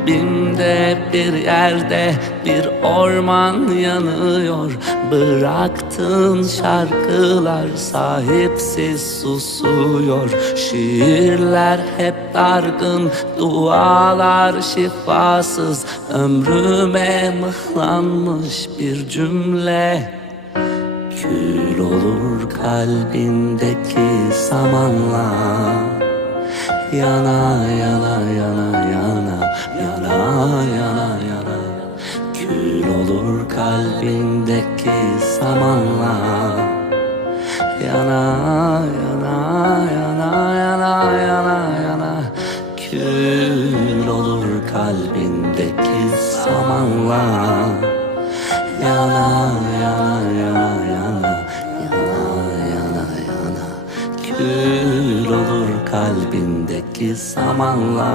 Kalbimde bir yerde bir orman yanıyor. Bıraktığın şarkılar sahipsiz susuyor. Şiirler hep dargın, dualar şifasız. Ömrüme mıhlanmış bir cümle. Kül olur kalbindeki samanla. Yana yana yana yana, yana yana yana. Kül olur kalbindeki samanla. Yana yana yana yana yana yana. Kül olur kalbindeki samanla. Yana yana yana yana, yana yana yana. Kül olur kalbindeki samanla.